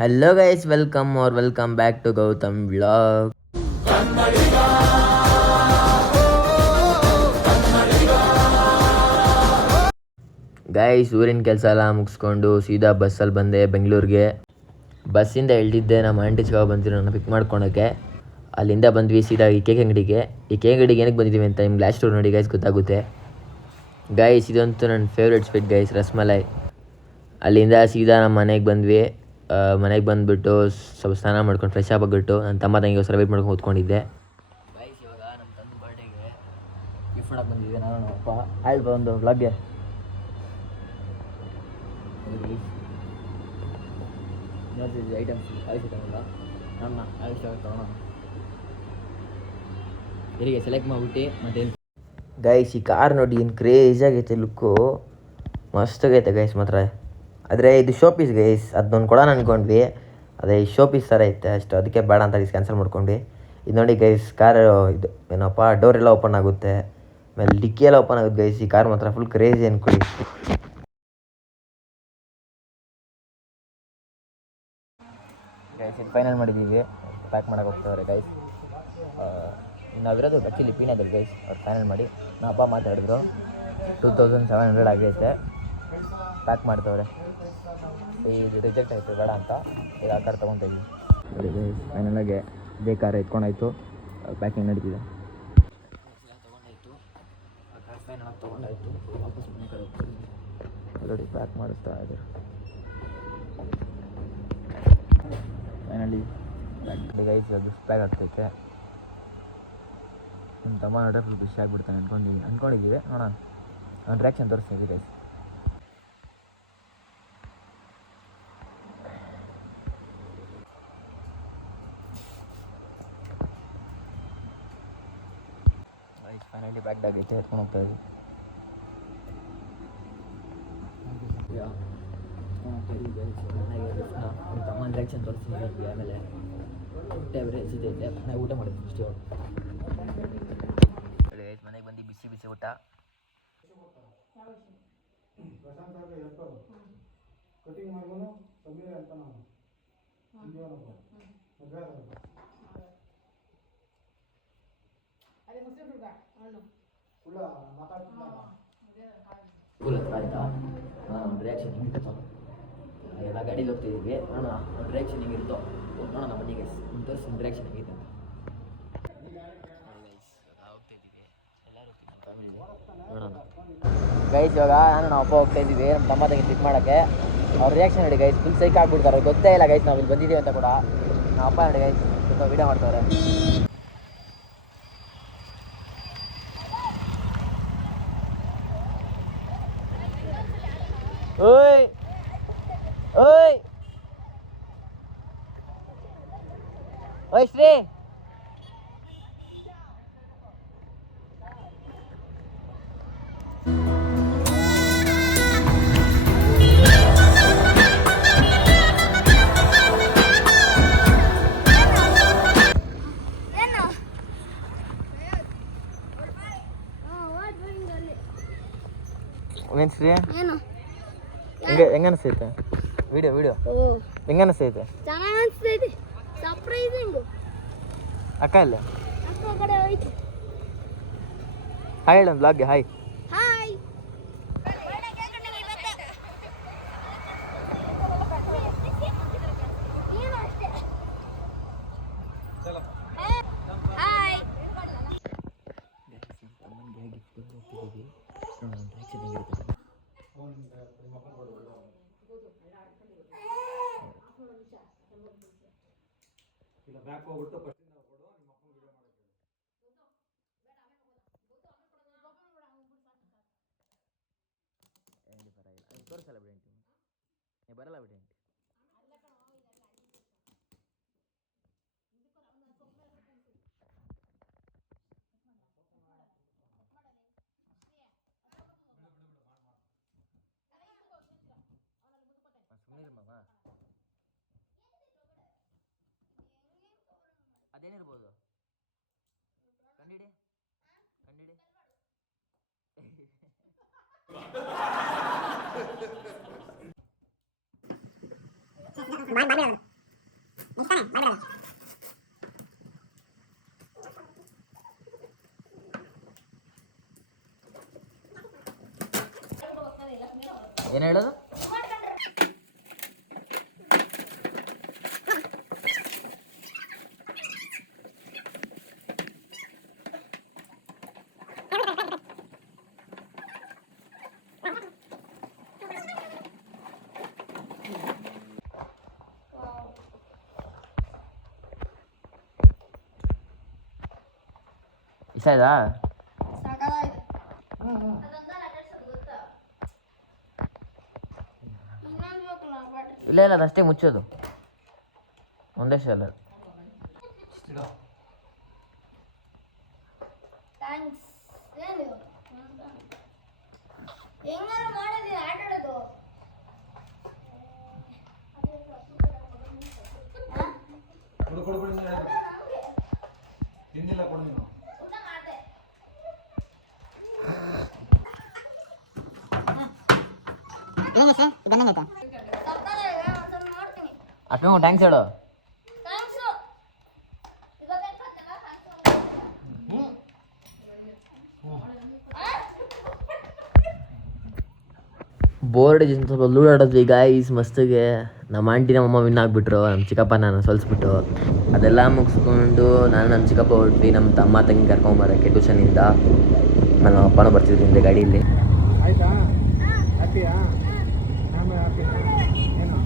Hello guys, welcome back to Gautam Vlog. Guys ಊರಿನ ಕೆಲಸ ಎಲ್ಲ ಮುಗಿಸ್ಕೊಂಡು ಸೀದಾ ಬಸ್ಸಲ್ಲಿ ಬಂದೆ ಬೆಂಗಳೂರಿಗೆ. ಬಸ್ಸಿಂದ ಇಳಿದಿದ್ದೆ ನಮ್ಮ ಆಂಟಿ ಚಿಕ್ಕ ಬಂದಿರೋ ನನ್ನ ಪಿಕ್ ಮಾಡ್ಕೊಳಕ್ಕೆ. ಅಲ್ಲಿಂದ ಬಂದ್ವಿ ಸೀದಾ ಈ ಕೇಕ್ ಅಂಗಡಿಗೆ. ಈ ಕೇಕ್ ಅಂಗಡಿಗೆ ಏನಕ್ಕೆ ಬಂದಿದ್ದೀವಿ ಅಂತ ನಿಮ್ಗೆ ಲಾಸ್ಟ್ ಸ್ಟೋರ್ ನೋಡಿ ಗೈಸ್ ಗೊತ್ತಾಗುತ್ತೆ. ಗೈಸ್ ಇದಂತೂ ನನ್ನ ಫೇವ್ರೆಟ್ ಸ್ವೀಟ್ ಗೈಸ್, ರಸ್ಮಲೈ. ಅಲ್ಲಿಂದ ಸೀದಾ ನಮ್ಮ ಮನೆಗೆ ಬಂದ್ವಿ. ಮನೆಗೆ ಬಂದುಬಿಟ್ಟು ಸ್ವಲ್ಪ ಸ್ನಾನ ಮಾಡ್ಕೊಂಡು ಫ್ರೆಶ್ ಆಗಿಬಿಟ್ಟು ನನ್ನ ತಮ್ಮ ತಂಗಿಗೋಸ್ಕರ ವೇಟ್ ಮಾಡ್ಕೊಂಡು ಕೂತ್ಕೊಂಡಿದ್ದೆ. ಗೈಸ್ ಇವಾಗ ನಮ್ಮ ತಂದೆ ಬರ್ಡೇಗೆ ಗಿಫ್ಟ್ ಮಾಡಕ್ಕೆ ಬಂದಿದ್ದೆ ನಾನು ನಮ್ಮ ಅಪ್ಪ. ಆಯ್ತು ಒಂದು ವ್ಲಾಗ್ಗೆ ನೋಡ್ತಿದ್ವಿ ಐಟಮ್ಸ್ ಆಯ್ತಲ್ಲ ನನ್ನ ಆಯುಷ್ ತೊಗೊಳೋಣ ಇಲ್ಲಿಗೆ ಸೆಲೆಕ್ಟ್ ಮಾಡಿಬಿಟ್ಟು ಮತ್ತೆ ಗೈಸ್ ಈ ಕಾರ್ ನೋಡಿ ಏನು ಕ್ರೇಜ್ ಆಗೈತೆ, ಲುಕ್ಕು ಮಸ್ತಾಗೈತೆ ಗೈಸ್ ಮಾತ್ರ. ಆದರೆ ಇದು ಶೋ ಪೀಸ್ ಗೈಸ್, ಅದನ್ನೊಂದು ಕೊಡೋಣ ಅಂದ್ಕೊಂಡ್ವಿ. ಅದೇ ಈ ಶೋ ಪೀಸ್ ಥರ ಐತೆ ಅಷ್ಟು, ಅದಕ್ಕೆ ಬೇಡ ಅಂತ ಕ್ಯಾನ್ಸಲ್ ಮಾಡ್ಕೊಂಡ್ವಿ. ಇದು ನೋಡಿ ಗೈಸ್ ಕಾರ್ ಇದು ಏನಪ್ಪ ಡೋರ್ ಎಲ್ಲ ಓಪನ್ ಆಗುತ್ತೆ, ಆಮೇಲೆ ಡಿಕ್ಕಿ ಎಲ್ಲ ಓಪನ್ ಆಗುತ್ತೆ ಗೈಸ್. ಈ ಕಾರ್ ಮಾತ್ರ ಫುಲ್ ಕ್ರೇಜಿ ಅನ್ಕೊಳ್ಳಿ. ಗೈಸ್ ಇದು ಫೈನಲ್ ಮಾಡಿದ್ದೀವಿ, ಪ್ಯಾಕ್ ಮಾಡೋಕೆ ಹೋಗ್ತಾವ್ರೆ ಗೈಸ್. ನಾವಿರೋದು ಆ್ಯಕ್ಚುಲಿ ಪೀಣ್ಯದಲ್ಲಿ ಗೈಸ್. ಅವ್ರು ಫೈನಲ್ ಮಾಡಿ ನಮ್ಮ ಅಪ್ಪ ಮಾತಾಡಿದ್ರು 2700 ಆಗೈತೆ, ಪ್ಯಾಕ್ ಮಾಡ್ತವ್ರೆ. ಇದು ರಿಜೆಕ್ಟ್ ಆಯಿತು ಬೇಡ ಅಂತ ಈಗ ಆ ಕಾರ್ ತೊಗೊತಾ ಇದ್ವಿ. ನೋಡಿ ಗೈಸ್ ಫೈನಲಾಗೆ ಇದೇ ಕಾರ್ ಎತ್ಕೊಂಡಾಯ್ತು, ಪ್ಯಾಕಿಂಗ್ ನಡೀತಿದೆ. ತೊಗೊಂಡಾಯ್ತು ಆ ಕಾರ್ ಫೈನಲಾಗಿ ತೊಗೊಂಡಾಯ್ತು, ವಾಪಸ್ ಮನೆ ಕಡೆ ಹೋಗ್ತೀವಿ. ಆಲ್ರೆಡಿ ಪ್ಯಾಕ್ ಮಾಡಿಸ್ತಾ ಇದ್ದಾರೆ. Finally pack guys gift pack ಆಗ್ತೈತೆ. ನಿಮ್ಮ ತಮ್ಮ ನೋಡ್ರೆ ಫುಲ್ ಖುಷಿ ಆಗಿಬಿಡ್ತಾನೆ ಅಂದ್ಕೊಂಡಿದ್ದೀವಿ. ನೋಡೋಣ ಅವ್ನ ರಿಯಾಕ್ಷನ್ ತೋರಿಸ್ತೀವಿ ಗೈಸ್. ಗೈಸ್ ಫೈನಲಿ ಪ್ಯಾಕ್ಡ್ ಆಗೈತೆ, ಎತ್ಕೊಂಡು ಹೋಗ್ತಾ ಇದ್ದೀವಿ. ನಮ್ಮ ತಮ್ಮನ ರಿಯಾಕ್ಷನ್ ತೋರಿಸ್ತೀನಿ ಆಮೇಲೆ ಎವರೇಜ್ ಇದೆ ಊಟ ಮಾಡಿದ್ವಿ ಅಷ್ಟೇ. ಗೈಸ್ ಮನೆಗೆ ಬಂದು ಬಿಸಿ ಬಿಸಿ ಊಟ. ಫುಲ್ ಹತ್ರ ಆಯ್ತಾ ಒಂದು ರಿಯಾಕ್ಷನ್ ಹಿಂಗಿರುತ್ತೋ, ಎಲ್ಲ ಗಾಡೀಲಿ ಹೋಗ್ತಿದ್ದೀವಿ. ನೋಡೋಣ ಒಂದು ರಿಯಾಕ್ಷನ್ ಹಿಂಗಿರುತ್ತೋ ನೋಡೋಣ ಬನ್ನಿ ಗೈಸ್, ಒಂದು ತೋರಿಸಿ ಒಂದು ರಿಯಾಕ್ಷನ್ ಹೆಂಗಿದೆ ಅಂತ. ನೋಡೋಣ ಗೈಸ್ ಇವಾಗ ನಾನು ನಮ್ಮ ಅಪ್ಪ ಹೋಗ್ತಾ ಇದ್ದೀವಿ ನಮ್ಮ ತಮ್ಮ ತಂಗಿ ಪಿಕ್ ಮಾಡೋಕ್ಕೆ. ಅವ್ರ ರಿಯಾಕ್ಷನ್ ನೋಡಿ ಗೈಸ್, ಫುಲ್ ಸೈಕ್ ಆಗ್ಬಿಡ್ತಾರೆ, ಗೊತ್ತೇ ಇಲ್ಲ ಗೈಸ್ ನಾವು ಇಲ್ಲಿ ಬಂದಿದ್ದೀವಿ ಅಂತ ಕೂಡ. ನಮ್ಮ ಅಪ್ಪ ನೋಡಿ ಗೈಸ್ ಸ್ವಲ್ಪ ವೀಡಿಯೋ ಮಾಡ್ತಾರೆ. ಓಯ್ ಓಯ್ ಓಯ್ ಶ್ರೀ ಏನು ಶ್ರೀ ಹೆಂಗ ಅನಿಸ್ತೈತೆ ವಿಡಿಯೋ ಹೆಂಗ ಅನಿಸ್ತೈತೆ? ಚೆನ್ನಾಗಿ ಅನಿಸ್ತೈತಿ, ಸರ್ಪ್ರೈಸಿಂಗ್. ಅಕ್ಕ ಇಲ್ಲ ಅಕ್ಕ ಕಡೆ ಹೋಯ್ತು. ಹಾಯ್ ಹೇಳು ಒಂದು ಬ್ಲಾಗ್ಗೆ ಹಾಯ್. ಹಾಯ್ ಬ್ಯಾಕ್ ಹೋಗ್ಬಿಟ್ಟು ಫಸ್ಟ್ ಕೊಡು ನಿಮ್ಮ ಅಪ್ಪನ ವಿಡಿಯೋ ಮಾಡಕ್ಕೆ ತೋರಿಸಲ್ಲ ಬಿಡಿ ಆಂಟಿ, ಬರಲ್ಲ ಬಿಡಿ ಆಂಟಿ. ಅದೇನಿರ್ಬೋದು ಕಂಡಿಡಿ ಏನು ಹೇಳೋದು? ಇಷ್ಟ ಆಯ್ತಾ? ಇಲ್ಲ ಇಲ್ಲ ಅದಷ್ಟೇ ಮುಚ್ಚೋದು, ಒಂದೇ ಶಾಲ. ಥ್ಯಾಂಕ್ಸ್. ಏನು ಹೆಂಗಾರು ಮಾಡೋದು ಆಟ ಆಡೋದು? ಕೊಡು ತಿನ್ನಿಲ್ಲ ಕೊಡು ನೀನು. ಅಕ್ಕ ಥ್ಯಾಂಕ್ಸ್ ಹೇಳು. ಬೋರ್ಡ್ ಸ್ವಲ್ಪ ಲೂಡ್ ಆಡೋದ್ವಿ ಗಾಯ್ಸ್ ಮಸ್ತಿಗೆ. ನಮ್ಮ ಆಂಟಿ ನಮ್ಮಮ್ಮ ವಿನ್ ಆಗಿಬಿಟ್ರು, ನಮ್ಮ ಚಿಕ್ಕಪ್ಪ ನಾನು ಸೋಲಿಸ್ಬಿಟ್ಟು. ಅದೆಲ್ಲ ಮುಗಿಸ್ಕೊಂಡು ನಾನು ನಮ್ಮ ಚಿಕ್ಕಪ್ಪ ಹೊರಟ್ವಿ ನಮ್ಮ ತಮ್ಮ ತಂಗಿ ಕರ್ಕೊಂಬರೋಕ್ಕೆ ಟ್ಯೂಷನಿಂದ. ನಮ್ಮ ಅಪ್ಪನೂ ಬರ್ತಿದ್ರು ಹಿಂದೆ ಗಾಡಿಯಲ್ಲಿ. ಆಯ್ತಾ? ಹ್ಯಾಪಿಯಾ? ನಾನು ಹ್ಯಾಪಿನಾ? ಏನು?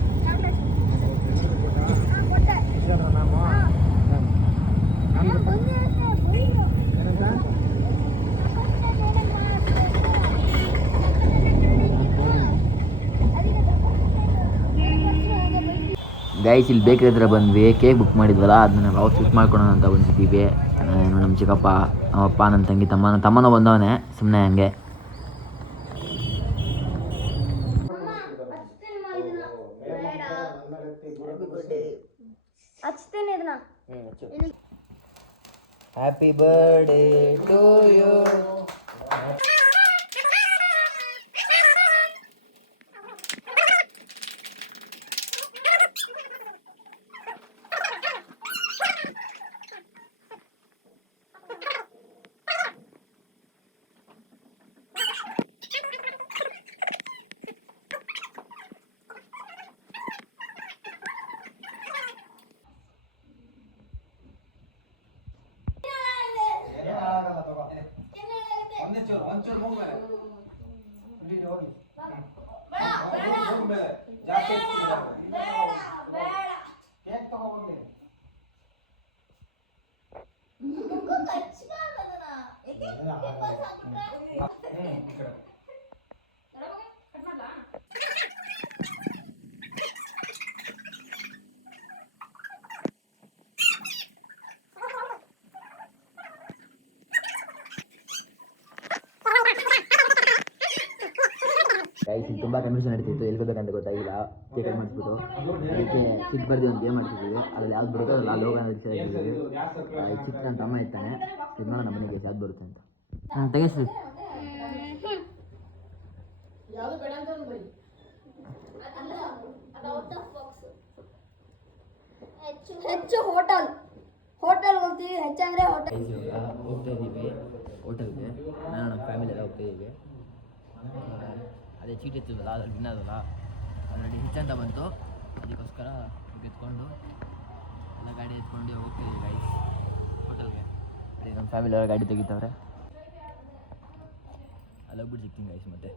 ಗೈಸ್ ಇಲ್ಲಿ ಬೇಕ್ರಿ ಹತ್ರ ಬಂದ್ವಿ, ಕೇಕ್ ಬುಕ್ ಮಾಡಿದ್ವಲ್ಲ ಅದನ್ನ ನಾವು ಸ್ವಿಚ್ ಮಾಡ್ಕೊಳೋಣ ಅಂತ ಬಂದಿದ್ದೀವಿ. ನಾನು ನಮ್ಮ ಚಿಕ್ಕಪ್ಪ, ನಮ್ಮಪ್ಪ, ನನ್ನ ತಂಗಿ, ತಮ್ಮನೂ ಬಂದವನೇ ಸುಮ್ಮನೆ ಹಂಗೆ. ಹಚ್ತೇನೆ ಇದನ್ನ. Happy birthday to you. ಒಂಚೂರು ಹೋಗ್ಮೇಲೆ ಹೋಗಿ ಹೋಗ್ಮೇಲೆ ಜಾಸ್ತಿ ಕೇಕ್ ತಗೊಂಡ್ಬಂದಿ. ಗೈಸ್ ತುಂಬ ಕನ್ಫ್ಯೂಷನ್ ನಡೀತಿತ್ತು, ಎಲ್ಲಿ ಬೇಕಂತ ಗೊತ್ತಾಗಿಲ್ಲ. ಕೇಕ್ ಮಾಡಿಸ್ಬಿಟ್ಟು ಅದಕ್ಕೆ ಚಿಕ್ಕ ಬರ್ದಿ ಒಂದು ಗೇಮ್ ಮಾಡ್ತಿದ್ವಿ. ಅದ್ರಲ್ಲಿ ಯಾವ್ದು ಬರುತ್ತೋ ಅದ್ರಲ್ಲಿ ಅಲ್ಲಿ ಹೋಗೋಣ ಡಿಸೈಡ್ ಆಗಿದ್ದೀವಿ. ಚಿಕ್ಕ ನನ್ನ ತಮ್ಮ ಇರ್ತಾನೆ, ಇದು ನೋಡೋಣ ನಮ್ಮ ಮನೆಗೆ ಯಾವ್ದು ಬರುತ್ತೆ ಅಂತ. ಹಾಂ ತೆಗೆಸ್ರಿ. ಹೆಚ್ಚು ಹೋಟೆಲ್ ಹೋಗ್ತೀವಿ. ಹೆಚ್ಚಂದ್ರೆ ಹೋಟೆಲ್ ಹೋಗ್ತಾ ಇದ್ದೀವಿ ಹೋಟೆಲ್ಗೆ. ನಾನು ನಮ್ಮ ಫ್ಯಾಮಿಲಿ ಎಲ್ಲ ಹೋಗ್ತಾ ಇದ್ದೀವಿ. ಅದೇ ಚೀಟಿ ಎತ್ತಿದ್ವಲ್ಲ ಅದ್ರಲ್ಲಿ ವಿನ್ನದಲ್ಲ ಆಲ್ರೆಡಿ ಹೆಚ್ಚಂತ ಬಂತು, ಅದಕ್ಕೋಸ್ಕರ ಎತ್ಕೊಂಡು ಎಲ್ಲ ಗಾಡಿ ಎತ್ಕೊಂಡು ಹೋಗ್ತಿದ್ದೀವಿ ಗೈಸ್ ಹೋಟೆಲ್ಗೆ. ನಮ್ಮ ಫ್ಯಾಮಿಲಿ ಎಲ್ಲ ಗಾಡಿ ತೆಗಿತಾವ್ರೆ, ಅಲ್ಲೋಗ್ಬಿಟ್ಟು ಸಿಗ್ತೀನಿ ಗೈಸ್. ಮತ್ತೆ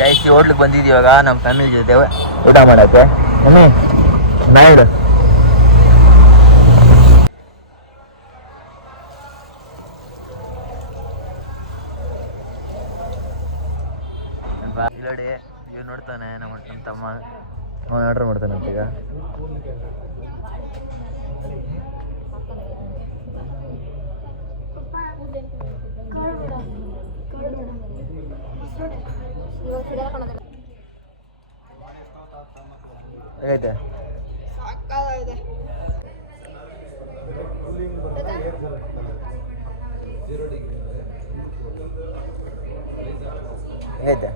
ಗೈಸ್ ಈ ಹೋಟ್ಲಿಗೆ ಬಂದಿದ್ದೀವಿ ಇವಾಗ ನಮ್ಮ ಫ್ಯಾಮಿಲಿ ಜೊತೆ ಊಟ ಮಾಡೋಕ್ಕೆ. ಮಮ್ಮಿ ನಾಯ್ಡು ನೋಡಿ ಇವ್ ನೋಡ್ತಾನೆ ನಮ್ಮ ತಮ್ಮ, ಅವನು ಆರ್ಡ್ರ್ ಮಾಡ್ತಾನೆ ಅಂತ ಈಗ. ಹೇಗೈತೆ? Zero degree. ಹೇಗೈತೆ?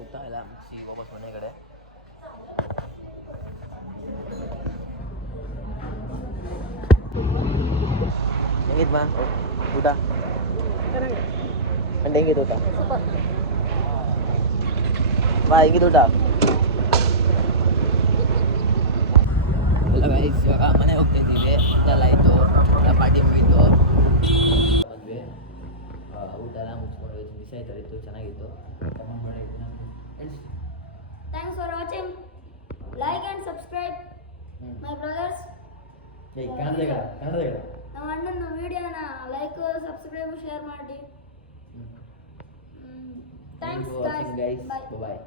ಊಟ ಎಲ್ಲ ಮುಗಿಸಿ ವಾಪಸ್ ಮನೆ ಕಡೆ. ಹೆಂಗಿತ್ತು ಮಾ ಊಟ? ಅಂಡ್ ಹೆಂಗಿತ್ತು ಊಟ? ಬಾ ಹೆಂಗಿತ್ತು ಊಟ? ಎಲ್ಲ ಗೈಸ್ ಇವಾಗ ಮನೆಗೆ ಹೋಗ್ತಾ ಇದ್ದೀವಿ. ಎಲ್ಲ ಆಯಿತು, ಎಲ್ಲ ಪಾರ್ಟಿ ಮುಗೀತು, ಬಂದ್ವಿ. ಊಟ ಎಲ್ಲ ಮುಗಿಸ್ಕೊಂಡು ಮಿಸ್ ಆಯ್ತು, ಚೆನ್ನಾಗಿತ್ತು. Thanks for watching. Like and subscribe my brothers. Kannada ನಮ್ಮ ಅಣ್ಣನ ವಿಡಿಯೋನ ಲೈಕ್ ಸಬ್ಸ್ಕ್ರೈಬ್ ಶೇರ್ ಮಾಡಿ. ಥ್ಯಾಂಕ್ಸ್ ಗೈಸ್, ಬಾಯ್. ಬಾಯ್.